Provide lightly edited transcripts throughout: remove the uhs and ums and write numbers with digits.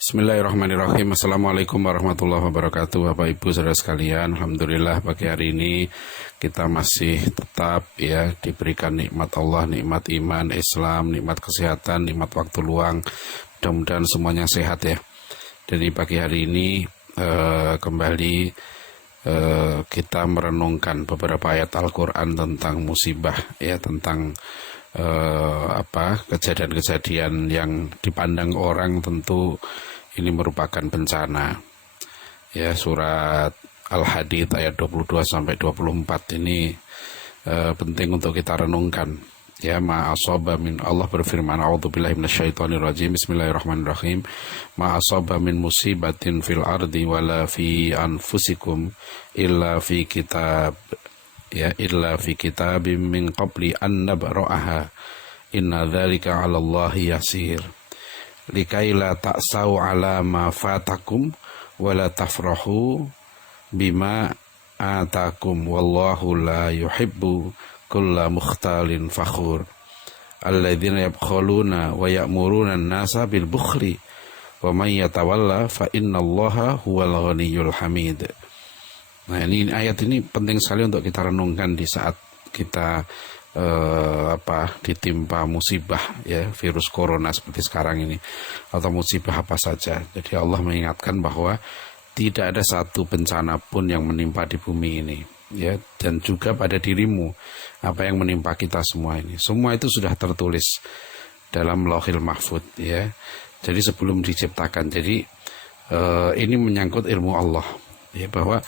Bismillahirrahmanirrahim. Assalamualaikum warahmatullahi wabarakatuh. Bapak Ibu saudara sekalian, alhamdulillah pagi hari ini kita masih tetap diberikan nikmat Allah, nikmat iman, Islam, nikmat kesehatan, nikmat waktu luang. Mudah-mudahan semuanya sehat ya. Jadi pagi hari ini kembali kita merenungkan beberapa ayat Al-Quran tentang musibah tentang kejadian-kejadian yang dipandang orang tentu ini merupakan bencana. Surat Al-Hadid ayat 22 sampai 24 ini penting untuk kita renungkan. Ma asaba min, Allah berfirman, a'udzubillahi minasyaitonirrajim, bismillahirrahmanirrahim. Ma asaba min musibatin fil ardi wala fi anfusikum illa fi kitab illa fi kitabim min qabli an nabra'aha inna dzalika 'ala Allahi yasir likai la ta'sau 'ala ma fatakum wa la tafrahu bima atakum wallahu la yuhibbu kulla mukhtalin fakhur alladzina yabkhuluna wa ya'muruna an-nasa bil bukhli wa may yatawalla fa innallaha huwal ghaniyyul hamid. Nah, ini ayat ini penting sekali untuk kita renungkan di saat kita ditimpa musibah virus corona seperti sekarang ini atau musibah apa saja. Jadi Allah mengingatkan bahwa tidak ada satu bencana pun yang menimpa di bumi ini dan juga pada dirimu apa yang menimpa kita semua ini. Semua itu sudah tertulis dalam Lauhil Mahfuz Jadi sebelum diciptakan. Jadi ini menyangkut ilmu Allah bahwa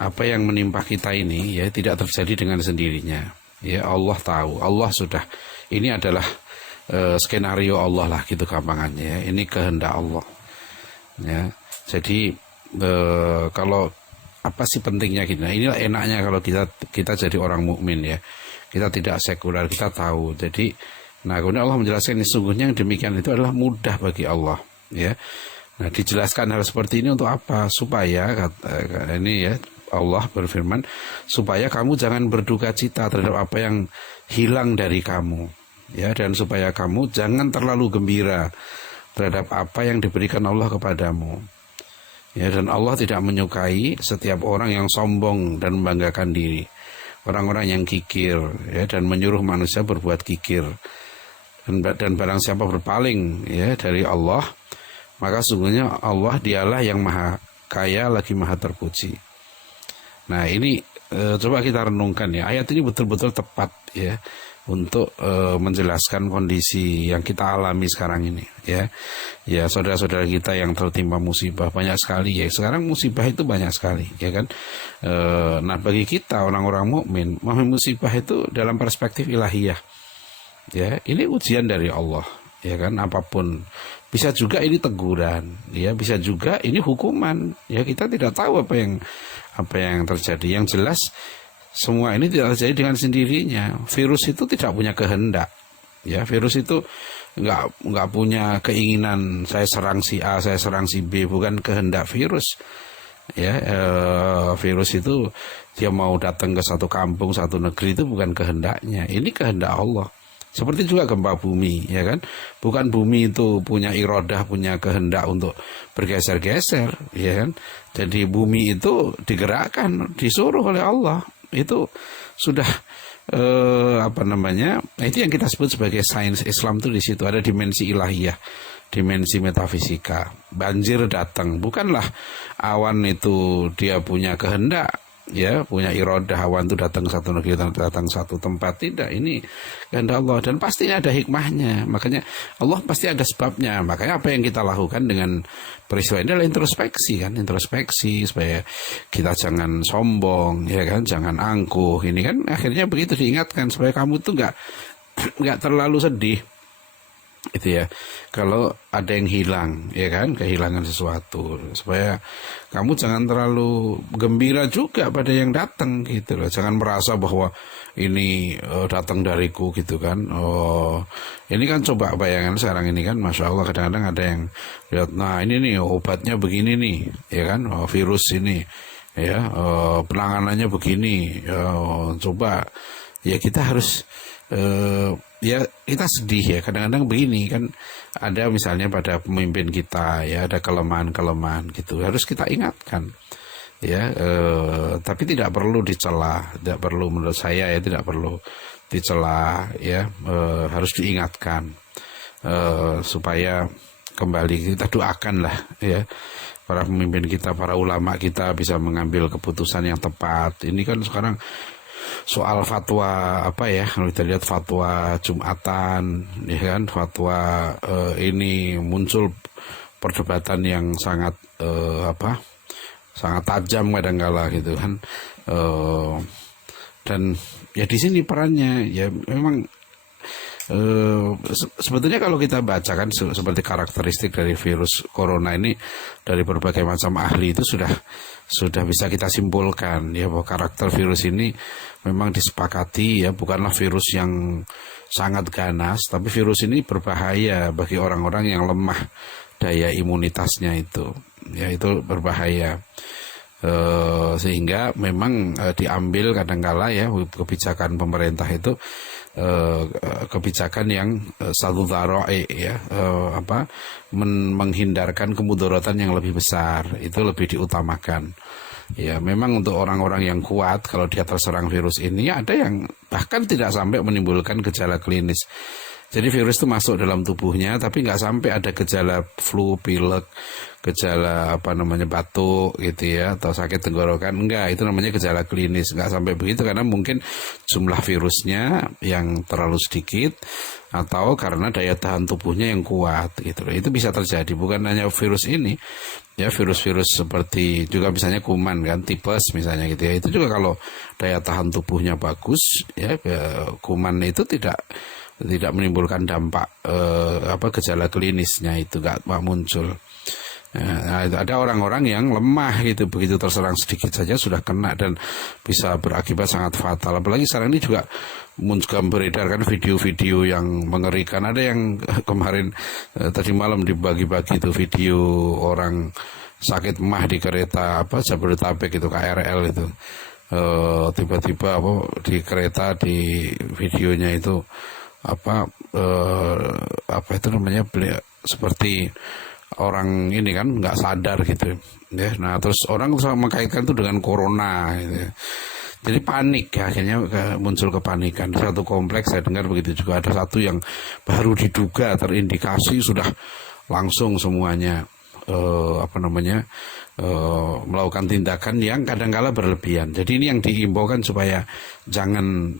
apa yang menimpa kita ini tidak terjadi dengan sendirinya. Allah tahu, Allah sudah, ini adalah skenario Allah lah gitu gampangannya. Ini kehendak Allah. Jadi kalau apa sih pentingnya kita? Inilah enaknya kalau kita jadi orang mukmin Kita tidak sekuler, kita tahu. Jadi kemudian Allah menjelaskan ini sungguhnya yang demikian itu adalah mudah bagi Allah Nah, dijelaskan hal seperti ini untuk apa? Supaya Allah berfirman, supaya kamu jangan berduka cita terhadap apa yang hilang dari kamu dan supaya kamu jangan terlalu gembira terhadap apa yang diberikan Allah kepadamu dan Allah tidak menyukai setiap orang yang sombong dan membanggakan diri, orang-orang yang kikir dan menyuruh manusia berbuat kikir, dan barang siapa berpaling dari Allah, maka sungguhnya Allah dialah yang maha kaya lagi maha terpuji. Nah, ini coba kita renungkan ayat ini betul-betul tepat untuk menjelaskan kondisi yang kita alami sekarang ini saudara-saudara kita yang tertimpa musibah banyak sekali sekarang musibah itu banyak sekali nah, bagi kita orang-orang mukmin, musibah itu dalam perspektif ilahiyah ini ujian dari Allah apapun. Bisa juga ini teguran, bisa juga ini hukuman. Kita tidak tahu apa yang terjadi. Yang jelas semua ini tidak terjadi dengan sendirinya. Virus itu tidak punya kehendak. Virus itu nggak punya keinginan saya serang si A, saya serang si B, bukan kehendak virus. Virus itu dia mau datang ke satu kampung, satu negeri itu bukan kehendaknya. Ini kehendak Allah. Seperti juga gempa bumi, bukan bumi itu punya irodah, punya kehendak untuk bergeser-geser, Jadi bumi itu digerakkan, disuruh oleh Allah. Itu sudah itu yang kita sebut sebagai sains Islam. Itu di situ ada dimensi ilahiyah, dimensi metafisika. Banjir datang, bukanlah awan itu dia punya kehendak, punya irodah, awan itu datang satu negeri, datang satu tempat. Tidak, ini kehendak Allah dan pastinya ada hikmahnya. Makanya Allah pasti ada sebabnya. Makanya apa yang kita lakukan dengan peristiwa ini adalah introspeksi supaya kita jangan sombong, jangan angkuh. Ini akhirnya begitu diingatkan supaya kamu tuh nggak terlalu sedih. Kalau ada yang hilang, kehilangan sesuatu, supaya kamu jangan terlalu gembira juga pada yang datang, Jangan merasa bahwa ini datang dariku, ini kan coba bayangkan sekarang ini masya Allah kadang-kadang ada yang lihat, nah ini nih obatnya begini nih, virus ini, penanganannya begini, coba kita harus kita sedih kadang-kadang begini ada misalnya pada pemimpin kita ya ada kelemahan-kelemahan gitu, harus kita ingatkan ya, tapi tidak perlu dicela, tidak perlu, menurut saya ya tidak perlu dicela ya, harus diingatkan supaya kembali kita doakan lah ya para pemimpin kita, para ulama kita bisa mengambil keputusan yang tepat. Ini kan sekarang soal fatwa apa ya, kalau kita lihat fatwa Jumatan ya kan, fatwa ini muncul perdebatan yang sangat sangat tajam kadang-kala gitu kan, dan ya di sini perannya ya memang sebetulnya kalau kita bacakan seperti karakteristik dari virus corona ini dari berbagai macam ahli itu sudah bisa kita simpulkan ya bahwa karakter virus ini memang disepakati ya bukanlah virus yang sangat ganas, tapi virus ini berbahaya bagi orang-orang yang lemah daya imunitasnya itu ya, itu berbahaya. Sehingga memang diambil kadangkala ya kebijakan pemerintah itu kebijakan yang satu dharo'i ya, menghindarkan kemudaratan yang lebih besar, itu lebih diutamakan. Ya memang untuk orang-orang yang kuat kalau dia terserang virus ini ada yang bahkan tidak sampai menimbulkan gejala klinis. Jadi virus itu masuk dalam tubuhnya tapi nggak sampai ada gejala flu, pilek, gejala batuk gitu ya, atau sakit tenggorokan, enggak, itu namanya gejala klinis, enggak sampai begitu karena mungkin jumlah virusnya yang terlalu sedikit atau karena daya tahan tubuhnya yang kuat gitu. Itu bisa terjadi, bukan hanya virus ini ya, virus-virus seperti juga misalnya kuman kan, tipes misalnya gitu ya, itu juga kalau daya tahan tubuhnya bagus ya, kuman itu tidak menimbulkan dampak gejala klinisnya itu nggak muncul. Nah, ada orang-orang yang lemah gitu, begitu terserang sedikit saja sudah kena dan bisa berakibat sangat fatal. Apalagi sekarang ini juga beredar kan video-video yang mengerikan. Ada yang kemarin tadi malam dibagi-bagi itu video orang sakit emah di kereta Jabodetabek itu, KRL itu. Tiba-tiba di kereta, di videonya itu itu namanya seperti orang ini kan nggak sadar gitu ya. Nah terus orang mengkaitkan itu dengan corona gitu ya. Jadi panik ya, akhirnya muncul kepanikan di satu kompleks. Saya dengar begitu juga, ada satu yang baru diduga terindikasi sudah langsung semuanya melakukan tindakan yang kadang-kala berlebihan. Jadi ini yang diimbaukan supaya jangan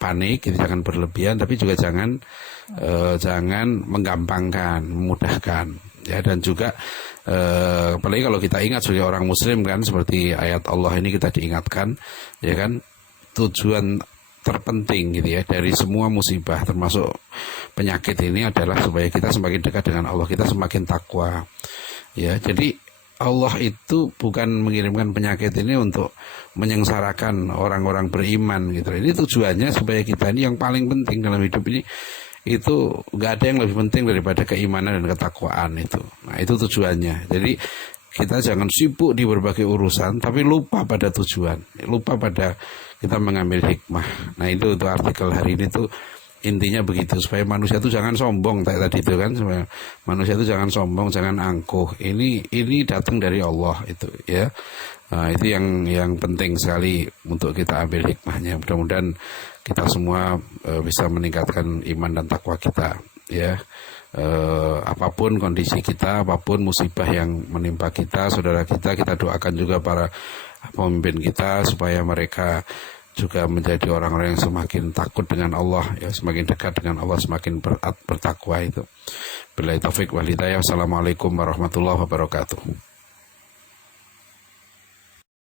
panik, gitu, jangan berlebihan, tapi juga jangan menggampangkan, memudahkan. Ya, dan juga apalagi kalau kita ingat sebagai orang Muslim kan, seperti ayat Allah ini kita diingatkan, ya kan, tujuan terpenting gitu ya dari semua musibah termasuk penyakit ini adalah supaya kita semakin dekat dengan Allah, kita semakin takwa. Ya, jadi Allah itu bukan mengirimkan penyakit ini untuk menyengsarakan orang-orang beriman gitu. Ini tujuannya supaya kita ini yang paling penting dalam hidup ini, itu nggak ada yang lebih penting daripada keimanan dan ketakwaan itu. Nah itu tujuannya. Jadi kita jangan sibuk di berbagai urusan tapi lupa pada tujuan, lupa pada kita mengambil hikmah. Nah itu artikel hari ini tuh intinya begitu, supaya manusia itu jangan sombong kayak tadi itu kan, supaya manusia itu jangan sombong, jangan angkuh. Ini datang dari Allah itu ya. Nah, itu yang penting sekali untuk kita ambil hikmahnya. Mudah-mudahan kita semua bisa meningkatkan iman dan takwa kita ya. Apapun kondisi kita, apapun musibah yang menimpa kita, saudara kita doakan juga para pemimpin kita supaya mereka juga menjadi orang-orang yang semakin takut dengan Allah ya, semakin dekat dengan Allah, semakin bertakwa itu. Billahi taufik wal hidayah. Wassalamualaikum warahmatullahi wabarakatuh.